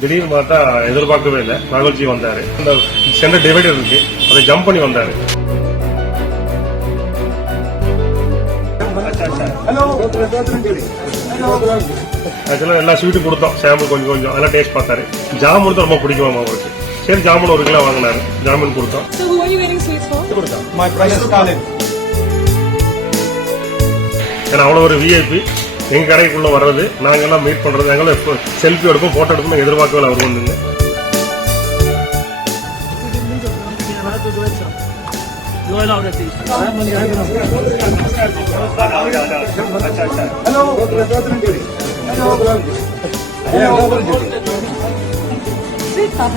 திடீர்னு பார்த்தா எதிர்பார்க்கவே இல்லை. ராகுல்ஜி வந்தாரு. இந்த சென்டர் டிவைடர் இருக்கு. அதை ஜம்ப் பண்ணி வந்தாரு. ஆக்சுவலாக எல்லா ஸ்வீட்டும் கொடுத்தோம். சாம்பிள் கொஞ்சம் கொஞ்சம். அதெல்லாம் டேஸ்ட் பார்த்தாரு. ஜாமுன் தான் ரொம்ப பிடிக்குமாம் அவருக்கு. சரி ஜாமுன் ஒரு கிலோ வாங்கினாரு. ஜாமுன் கொடுத்தோம். ஏன்னா அவ்வளோ ஒரு விஐபி எங்க கடைக்குள்ள வர்றது நாங்கெல்லாம் மீட் பண்றது நாங்களும் செல்ஃபி எடுப்போம் போட்டோ எடுப்போம் எதிர்பார்க்கல அவர் வந்துங்க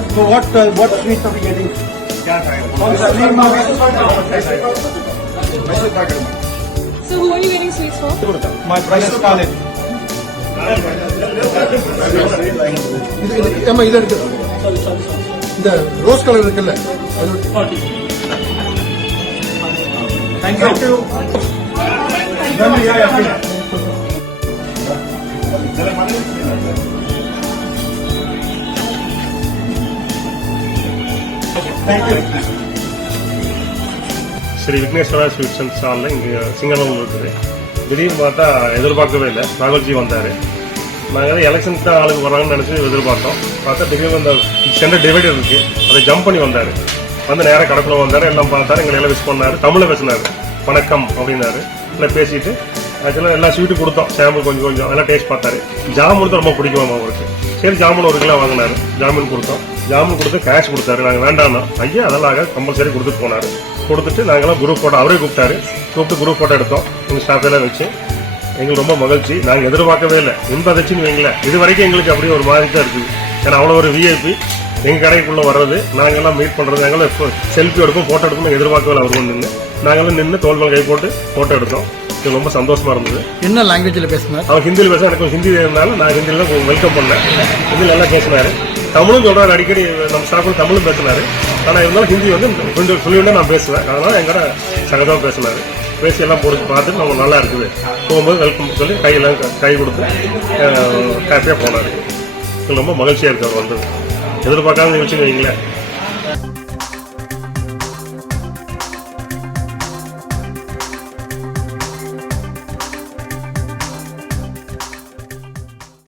So what uh, what sweets are we getting? So who are you getting sweets for? My brother Scarlett. இது இது ஏமா இது இருக்கு இந்த ரோஸ் கலர் இருக்குல்ல அது Thank Sri Vigneshwara sweets and ஸ்டாலில் இங்கே சிங்கனூர் இருக்குது. திடீர்னு பார்த்தா எதிர்பார்க்கவே இல்லை. நாகல்ஜி வந்தார். நாங்கள் எலெக்ஷனுக்கு தான் ஆளுக்கு வராங்கன்னு நினச்சி எதிர்பார்த்தோம். பார்த்தா திடீர்னு அந்த சென்டர் டிவைடர் இருக்கு. அதை ஜம்ப் பண்ணி வந்தார். வந்து நேராக கடப்பில் வந்தார். எல்லாம் பார்த்தாரு. எங்களை எல்லாம் விஷ் பண்ணார். தமிழில் பேசினார். வணக்கம் அப்படின்னாரு. இல்லை பேசிட்டு ஆக்சுவலாக எல்லா ஸ்வீட்டும் கொடுத்தோம். சாம்பிள் கொஞ்சம் கொஞ்சம். அதெல்லாம் டேஸ்ட் பார்த்தாரு. ஜாம் கொடுத்து ரொம்ப பிடிக்கும் அவருக்கு. சரி ஜாமுன் ஒரு கிலோ வாங்கினாரு. ஜாமீன் கொடுத்தோம். ஜாமுன் கொடுத்து கேஷ் கொடுத்தாரு. நாங்கள் வேண்டாம்னா. ஐயா அதெல்லாம் கம்பல்சரி கொடுத்துட்டு போனார். கொடுத்துட்டு நாங்களாம் குரூப் ஃபோட்டோ அவரே கூப்பிட்டாரு. கூப்பிட்டு குரூப் ஃபோட்டோ எடுத்தோம். எங்கள் ஸ்டாஃப் எல்லாம் வச்சு. எங்களுக்கு ரொம்ப மகிழ்ச்சி. நாங்கள் எதிர்பார்க்கவே இல்லை. இன்ப அதிர்ச்சின்னு வைங்களேன். இது வரைக்கும் எங்களுக்கு அப்படியே ஒரு மாதிரி தான் இருக்குது. ஏன்னா அவ்வளோ ஒரு விஐபி எங்கள் கடைக்குள்ளே வர்றது நாங்கள்லாம் மீட் பண்ணுறது நாங்களும் செல்ஃபி எடுப்போம் ஃபோட்டோ எடுக்கணும் எதிர்பார்க்கவே இல்லை. அவர் நின்று நாங்களும் நின்று தோல் கை போட்டு ஃபோட்டோ எடுத்தோம். ரொம்ப சந்தோஷமா இருந்தது. என்ன லாங்குவேஜில் பேசினார்? அவர் ஹிந்தியில் பேச எனக்கு ஹிந்தி இருந்தாலும் நான் ஹிந்தியில் தான் வெல்கம் பண்ணேன். ஹிந்தியில் நல்லா பேசினாரு. தமிழும் சொல்றாரு அடிக்கடி நம்ம ஸ்டாஃப் தமிழும் பேசினாரு. ஆனால் இருந்தாலும் ஹிந்தி வந்து கொஞ்சம் சொல்லிவிட்டு நான் பேசுவேன். அதனால எங்கட சகதமாக பேசினாரு. பேசி எல்லாம் போட்டு பார்த்துட்டு நம்ம நல்லா இருக்குது. போகும்போது வெல்கம் சொல்லி கையெல்லாம் க- கொடுத்து ஹாப்பியாக போனார். ரொம்ப மகிழ்ச்சியாக இருக்கு அவர் வந்தது எதிர்பார்க்காம நிகழ்ச்சி வைங்களேன்.